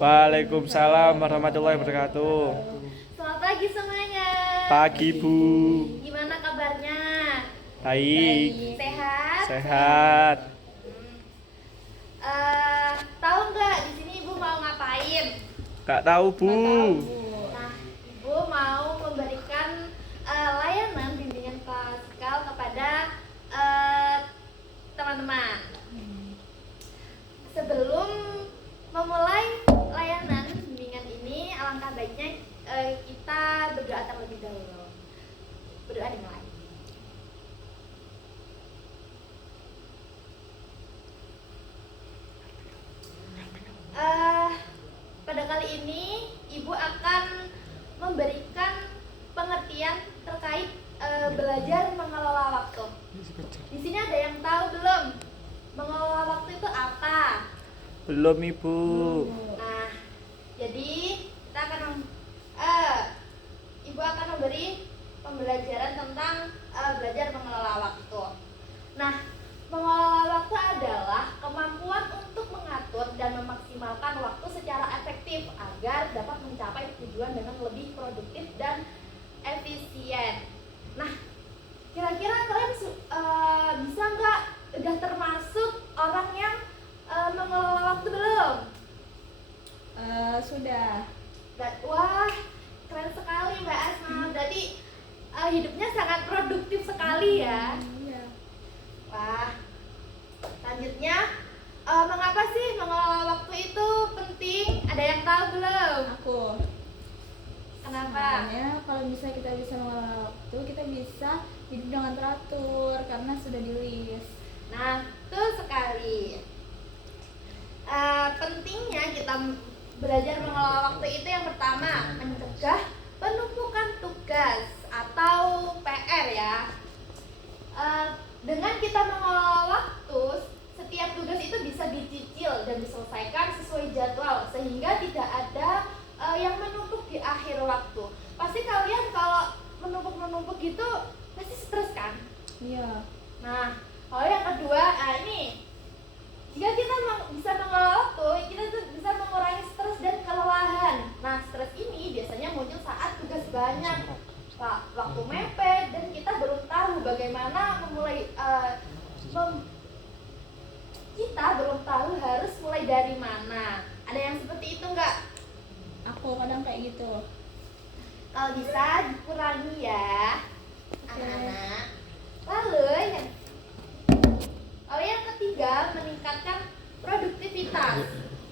Waalaikumsalam warahmatullahi wabarakatuh. Selamat pagi semuanya. Pagi Bu. Gimana kabarnya? Baik. Sehat? Sehat. Tahu nggak di sini Ibu mau ngapain? Gak tahu Bu. Nah, Ibu mau memberikan layanan bimbingan klasikal kepada teman-teman. Sebelum memulai layanan bimbingan ini, alangkah baiknya kita berdoa terlebih dahulu. Berdoa dimulai. Pada kali ini Ibu akan memberikan pengertian terkait belajar mengelola waktu. Di sini ada yang tahu belum? Mengelola waktu itu apa? Belum Ibu. Nah, jadi kita akan Ibu akan memberi pembelajaran tentang belajar mengelola waktu. Nah, mengelola waktu adalah kemampuan untuk mengatur dan memaksimalkan waktu secara efektif agar dapat mencapai tujuan dengan lebih produktif dan efisien. Nah, kira-kira kalian bisa nggak udah termasuk orang yang mengelola waktu belum? Sudah. Wah, keren sekali Mbak Asma. Berarti hidupnya sangat produktif sekali ya. Iya. Wah, selanjutnya mengapa sih mengelola waktu itu penting? Ada yang tahu belum? Aku. Kenapa? Sebenarnya kalau misalnya kita bisa mengelola waktu, kita bisa hidup dengan teratur karena sudah di list. Nah, betul sekali. Pentingnya kita belajar mengelola waktu itu yang pertama, mencegah penumpukan tugas atau PR ya. Dengan kita mengelola waktu, setiap tugas itu bisa dicicil dan diselesaikan sesuai jadwal sehingga tidak ada yang menumpuk di akhir waktu. Pasti kalian kalau menumpuk gitu pasti stres kan? Iya. Nah, kalau yang kedua, ini jika kita bisa mengelola waktu, kita tuh bisa mengurangi stres dan kelelahan. Nah, stres ini biasanya muncul saat tugas banyak, waktu mepet, dan kita belum tahu bagaimana memulai. Kita belum tahu harus mulai dari mana. Ada yang seperti itu nggak? Aku kadang kayak gitu. Kalau bisa dikurangi ya, anak-anak. Lalu yang ketiga, meningkatkan produktivitas.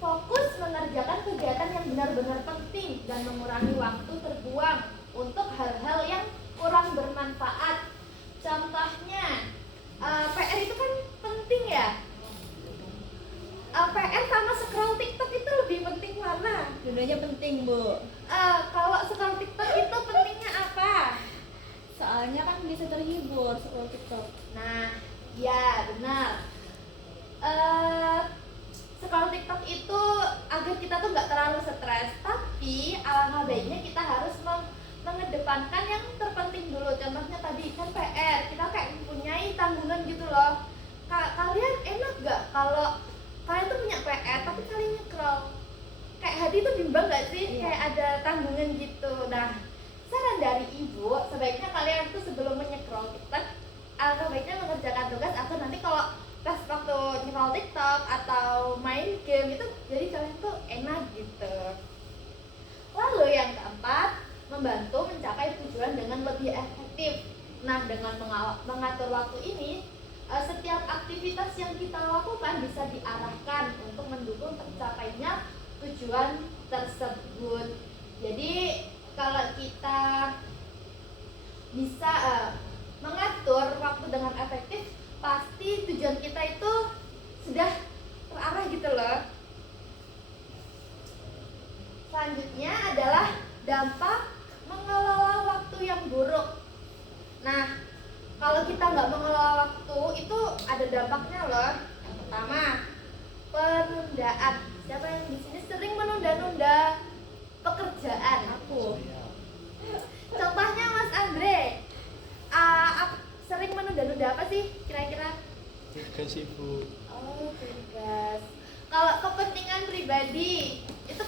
Fokus mengerjakan kegiatan yang benar-benar penting dan mengurangi waktu terbuang untuk hal-hal yang kurang bermanfaat. Contohnya, PR itu kan penting ya. PR sama scroll TikTok itu lebih penting mana? Dua-duanya penting, Bu. Kalau scroll TikTok itu pentingnya apa? Soalnya kan bisa terhibur scroll TikTok. Nah, ya benar. Scroll TikTok itu agar kita tuh nggak terlalu stres, tapi alangkah baiknya kita harus mengedepankan yang terpenting dulu. Contohnya tadi kan PR, kita kayak mempunyai tanggungan gitu loh. Kalian enak nggak kalau kalian tuh punya PR tapi kalian nge-scroll? Kayak hati tuh bimbang nggak sih? Iya. Kayak ada tanggungan gitu. Nah, saran dari Ibu, sebaiknya kalian tuh sebelum menye-scroll TikTok, alangkah baiknya mengerjakan tugas atau nanti kalau pas waktu nge-scroll TikTok atau main game itu jadi kalian tuh enak gitu. Lalu yang keempat, membantu mencapai tujuan dengan lebih efektif. Nah, dengan mengatur waktu ini, setiap aktivitas yang kita lakukan bisa diarahkan untuk mendukung tercapainya tujuan tersebut. Jadi kalau kita bisa mengatur waktu dengan efektif, pasti tujuan kita itu sudah terarah gitu loh. Selanjutnya adalah dampak mengelola waktu yang buruk. Nah, kalau kita nggak mengelola waktu itu ada dampaknya loh. Yang pertama, penundaan. Siapa yang di sini sering menunda-nunda pekerjaan? Aku. Contohnya Mas Andre, sering menunda-nunda apa sih kira-kira? Tugas Ibu. Oh, tugas. Kalau kepentingan pribadi itu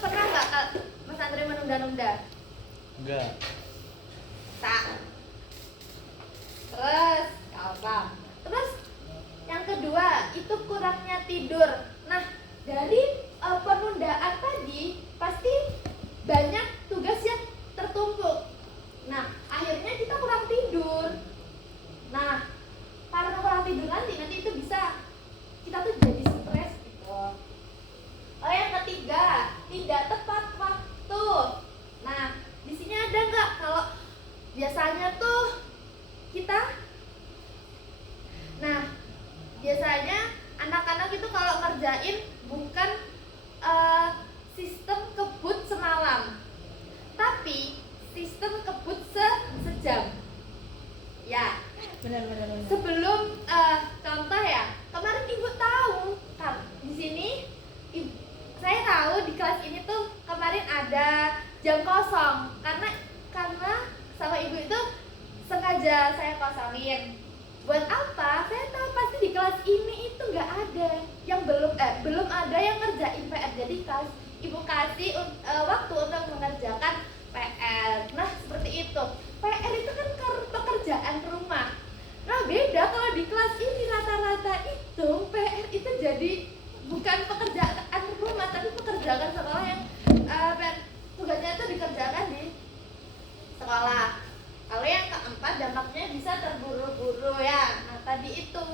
nunda-nunda? Enggak. Tak. Terus apa? Terus yang kedua itu kurangnya tidur. Nah, dari penundaan tadi pasti banyak tugas yang tertumpuk. Nah, akhirnya kita kurang tidur. Nah, karena kurang tidur nanti itu bisa kita tuh jadi stres gitu. Oh, yang ketiga, tidak tepat waktu. Nah, di sini ada nggak kalau biasanya tuh kita, nah biasanya anak-anak itu kalau ngerjain bukan sistem kebut semalam, tapi sistem kebut sejam. Ya, Benar. sebelum contoh ya, kemarin ibu tahu kan di sini saya tahu di kelas ini tuh kemarin ada jam kosong karena sama ibu itu sengaja saya kosongin. Buat apa? Saya tahu pasti di kelas ini itu nggak ada yang belum ada yang ngerjain PR. Jadi ibu kasih waktu untuk mengerjakan PR. Nah, seperti itu. PR itu kan pekerjaan rumah. Nah, beda kalau di kelas ini rata-rata itu PR itu jadi bukan pekerjaan rumah tapi pekerjaan sekolah yang tugasnya itu dikerjakan di sekolah. Kalau yang keempat dampaknya bisa terburu-buru ya. Nah, tadi itu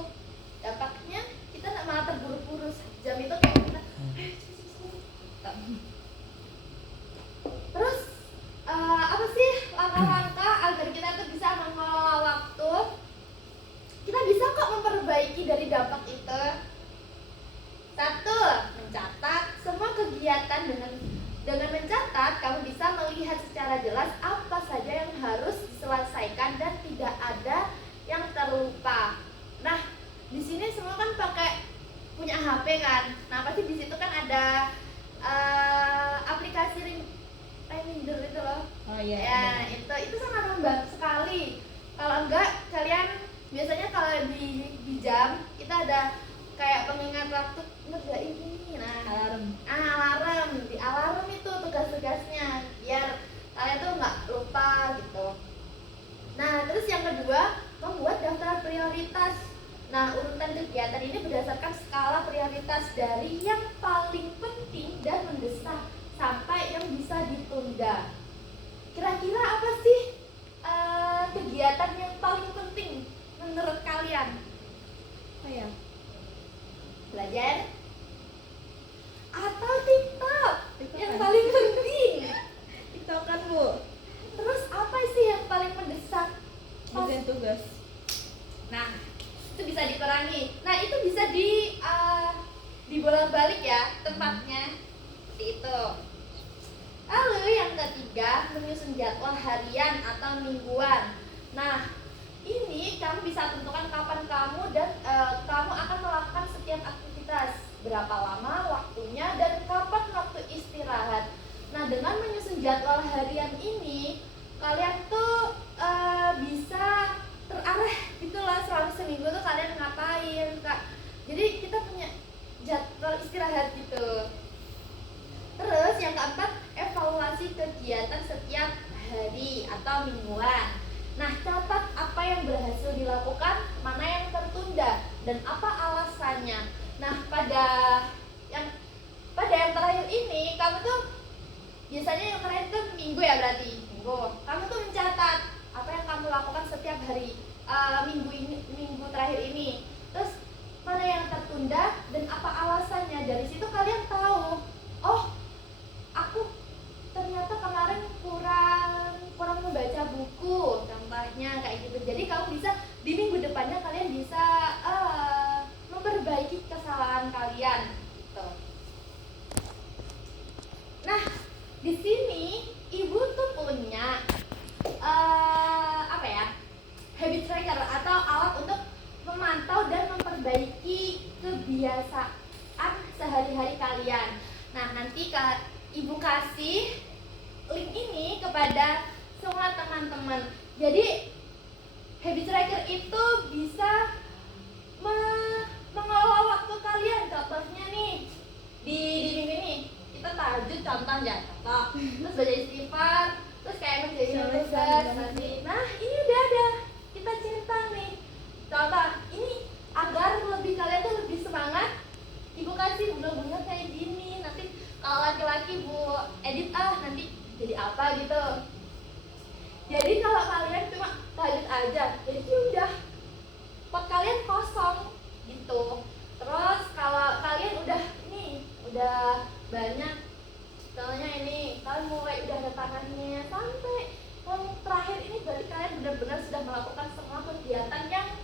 dampaknya kita nggak malah terburu-buru. Jam itu kayak kita terus apa sih langkah-langkah agar kita tuh bisa mengelola waktu? Kita bisa kok memperbaiki dari dampak itu. Satu, mencatat semua kegiatan. Dengan mencatat, kamu bisa melihat secara jelas apa saja yang harus diselesaikan dan tidak ada yang terlupa. Nah, di sini semua kan pakai punya HP kan. Nah, pasti di situ kan ada aplikasi reminder itu loh. Oh iya. Ya, itu sangat membantu sekali. Kalau enggak, kalian biasanya kalau di jam kita ada kayak pengingat waktu ngerjain ini. Nah, alarm di alarm itu tugas-tugasnya biar kalian tuh nggak lupa gitu. Nah, terus yang kedua, membuat daftar prioritas. Nah, urutan kegiatan ini berdasarkan skala prioritas dari yang paling penting dan mendesak sampai yang bisa ditunda. Kira-kira apa sih kegiatan yang paling penting menurut kalian? Oh ya. Belajar atau TikTok yang kan? paling penting? TikTok kan, Bu. Terus apa sih yang paling mendesak? Ngerjain tugas. Nah, itu bisa dikurangi. Nah, itu bisa dibolak-balik ya tempatnya. Seperti itu. Lalu yang ketiga, menyusun jadwal harian atau mingguan. Nah, ini kamu bisa tentukan kapan kamu dan kamu akan melakukan setiap aktivitas, berapa lama waktunya dan kapan waktu istirahat. Nah, dengan menyusun jadwal harian ini, kalian tuh bisa terarah gitulah selama seminggu tuh kalian ngapain, Kak. Jadi kita punya jadwal istirahat gitu. Terus yang keempat, evaluasi kegiatan setiap hari atau mingguan. Nah, catat apa yang berhasil dilakukan, mana yang tertunda, dan apa alasannya. Nah, pada yang terakhir ini, kamu tuh biasanya yang terakhir tuh minggu ya berarti. Minggu. Kamu tuh mencatat apa yang kamu lakukan setiap hari minggu terakhir ini. Terus mana yang tertunda dan apa alasannya. Dari situ kalian tahu, oh, aku ternyata kemarin kurang membaca buku, contohnya kayak gitu. Jadi kamu bisa di minggu depannya kalian bisa memperbaiki kesalahan kalian gitu. Nah, di sini ibu tuh punya habit tracker atau alat untuk memantau dan memperbaiki kebiasaan sehari-hari kalian. Nah, nanti ibu kasih link ini kepada semua teman-teman. Jadi habit tracker itu bisa mengelola waktu kalian. Contohnya nih di minggu ini kita tahajud contoh ya, contoh. Terus baca istighfar melakukan semua kegiatan yang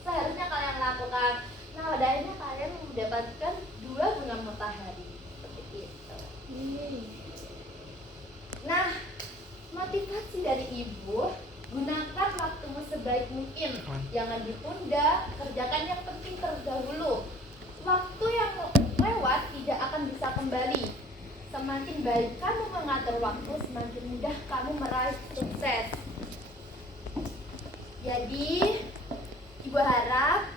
seharusnya kalian lakukan. Nah, pada akhirnya kalian mendapatkan 2 bunga matahari seperti itu. Nah, motivasi dari ibu, gunakan waktumu sebaik mungkin. Jangan ditunda, kerjakan yang penting terdahulu. Waktu yang lewat tidak akan bisa kembali. Semakin baik kamu mengatur waktu, semakin mudah kamu meraih sukses. Jadi, ibu harap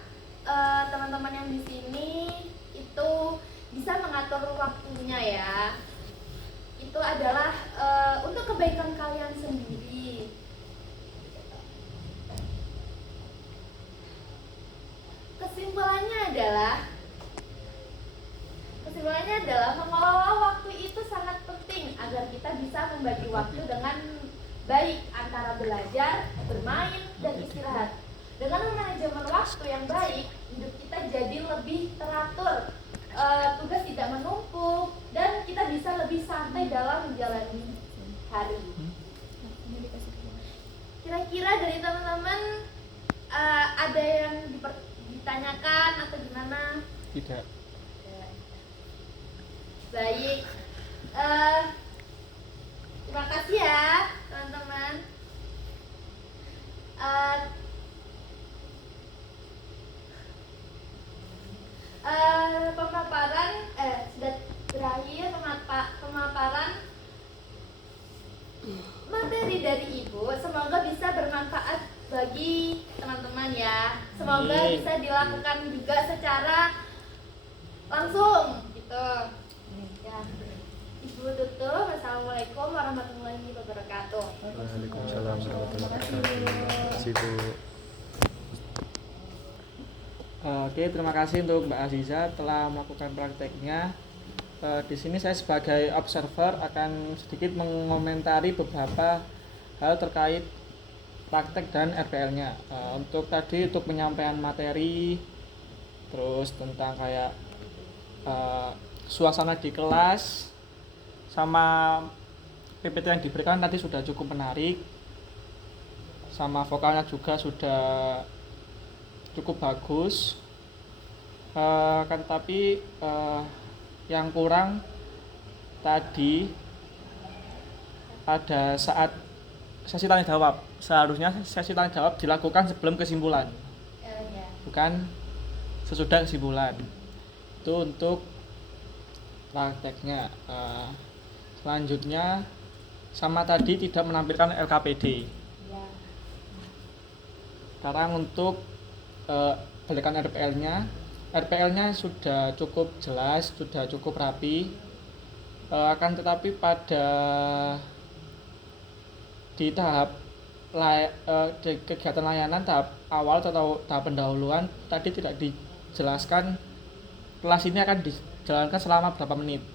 teman-teman yang di sini itu bisa mengatur waktunya ya. Itu adalah untuk kebaikan kalian sendiri. Kesimpulannya adalah mengelola waktu itu sangat penting agar kita bisa membagi waktu dengan baik antara belajar, bermain, dan istirahat. Dengan manajemen waktu yang baik, hidup kita jadi lebih teratur, tugas tidak menumpuk, dan kita bisa lebih santai dalam menjalani hari. Kira-kira dari teman-teman ada yang ditanyakan atau gimana? Tidak. Baik, terima kasih ya teman-teman. Pemaparan sudah berakhir, pemaparan materi dari ibu. Semoga bisa bermanfaat bagi teman-teman ya. Semoga bisa dilakukan juga secara langsung gitu ya. Ibu tutup. Assalamualaikum warahmatullahi wabarakatuh. Waalaikumsalam warahmatullahi wabarakatuh. Terima kasih Bu. Oke, terima kasih untuk Mbak Aziza telah melakukan prakteknya. Di sini saya sebagai observer akan sedikit mengomentari beberapa hal terkait praktek dan RPL-nya. Untuk penyampaian materi, terus tentang kayak suasana di kelas, sama PPT yang diberikan tadi sudah cukup menarik, sama vokalnya juga sudah cukup bagus. Tapi yang kurang tadi pada saat sesi tanya jawab. Seharusnya sesi tanya jawab dilakukan sebelum kesimpulan, bukan sesudah kesimpulan. Itu untuk prakteknya. Selanjutnya sama tadi tidak menampilkan LKPD. Sekarang untuk balikan RPL-nya sudah cukup jelas, sudah cukup rapi. Akan tetapi pada di tahap di kegiatan layanan tahap awal atau tahap pendahuluan tadi tidak dijelaskan kelas ini akan dijalankan selama berapa menit.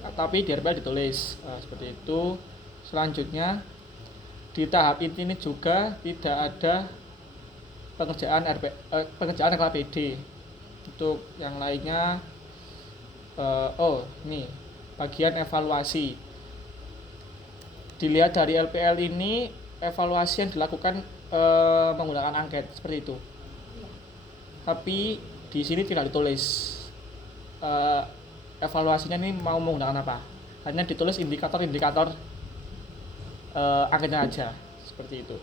Tapi di RPL ditulis seperti itu. Selanjutnya di tahap ini juga tidak ada pengerjaan LKPD. Untuk yang lainnya ini bagian evaluasi. Dilihat dari LPL ini, evaluasi yang dilakukan menggunakan angket seperti itu. Tapi di sini tidak ditulis evaluasinya ini mau menggunakan apa. Hanya ditulis indikator-indikator angketnya aja seperti itu.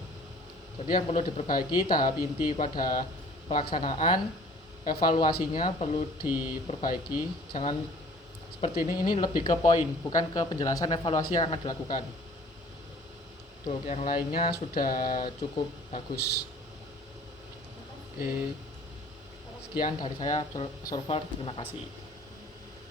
Jadi yang perlu diperbaiki tahap inti pada pelaksanaan, evaluasinya perlu diperbaiki. Jangan seperti ini lebih ke poin, bukan ke penjelasan evaluasi yang akan dilakukan. Untuk yang lainnya sudah cukup bagus. Oke, sekian dari saya, observer. Terima kasih.